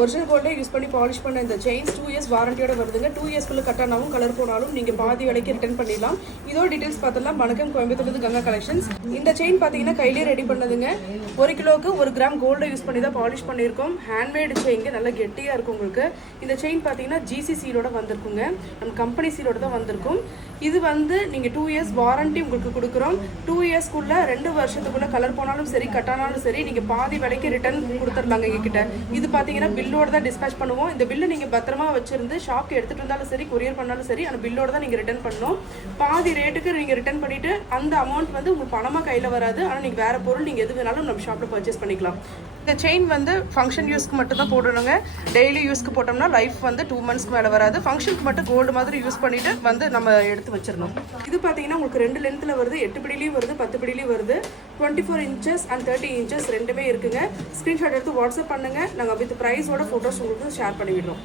Original கோல்டே use பண்ணி polish பண்ண இந்த செயின்ஸ் 2 இயர்ஸ் வாரண்டியோட வருதுங்க. 2 இயர்ஸ்க்குள்ள கட் ஆனாலும் கலர் போனாலும் நீங்கள் பாதி விலைக்கு ரிட்டர்ன் பண்ணிடலாம். இதோட டீட்டெயில்ஸ் பார்த்தலாம். வணக்கம், கோயம்புத்தூர்லேருந்து கங்கா கலெக்ஷன்ஸ். இந்த செயின் பார்த்தீங்கன்னா கையிலே ரெடி பண்ணதுங்க. 1 கிலோவுக்கு 1 கிராம் கோல்டை யூஸ் பண்ணி தான் பாலிஷ் பண்ணியிருக்கோம். ஹேண்ட்மேடு செயின்ங்க, நல்லா கெட்டியாக இருக்கும் உங்களுக்கு. இந்த செயின் பார்த்தீங்கன்னா ஜிசி சீலோட வந்திருக்குங்க. நம்ம கம்பெனி சீலோட தான் வந்திருக்கும். இது வந்து நீங்கள் 2 இயர்ஸ் வாரண்டி உங்களுக்கு கொடுக்குறோம். 2 இயர்ஸ்க்குள்ள 2 வருஷத்துக்குள்ளே கலர் போனாலும் சரி கட் ஆனாலும் சரி நீங்கள் பாதி விலைக்கு ரிட்டர்ன் கொடுத்துடலாங்க எங்ககிட்ட. இது பார்த்தீங்கன்னா பில்லோட தான் டிஸ்பேச் பண்ணுவோம். இந்த பில்லை நீங்கள் பத்திரமா வச்சிருந்து ஷாப்க்கு எடுத்துகிட்டு இருந்தாலும் சரி கொரியர் பண்ணாலும் சரி அந்த பில்லோட தான் நீங்கள் ரிட்டர்ன் பண்ணணும். பாதி ரேட்டுக்கு நீங்கள் ரிட்டர்ன் பண்ணிவிட்டு அந்த அமௌண்ட் வந்து உங்களுக்கு பணமாக கையில் வராது. ஆனால் நீங்கள் வேறு பொருள் நீங்கள் எது வேணாலும் நம்ம ஷாப்பில் பர்ச்சேஸ் பண்ணிக்கலாம். இந்த செயின் வந்து ஃபங்க்ஷன் யூஸ்க்கு மட்டும் தான் போடணுங்க. டெய்லி யூஸ்க்கு போட்டோம்னா லைஃப் வந்து 2 மந்த்ஸ்க்கு மேலே வராது. ஃபங்க்ஷனுக்கு மட்டும் கோல்டு மாதிரி யூஸ் பண்ணிவிட்டு வந்து நம்ம எடுத்து வச்சிடணும். இது பார்த்தீங்கன்னா உங்களுக்கு 2 லென்த்தில் வருது, 8 பிடிலையும் வருது, 10 பிடிலையும் வருது. 24 இன்ச்சஸ் அண்ட் 30 இன்ச்சஸ் ரெண்டுமே இருக்குங்க. ஸ்க்ரீன்ஷாட் எடுத்து வாட்ஸ்அப் பண்ணுங்கள். நாங்கள் வித் ப்ரைஸோட ஃபோட்டோஸ் உங்களுக்கு ஷேர் பண்ணிவிடுறோம்.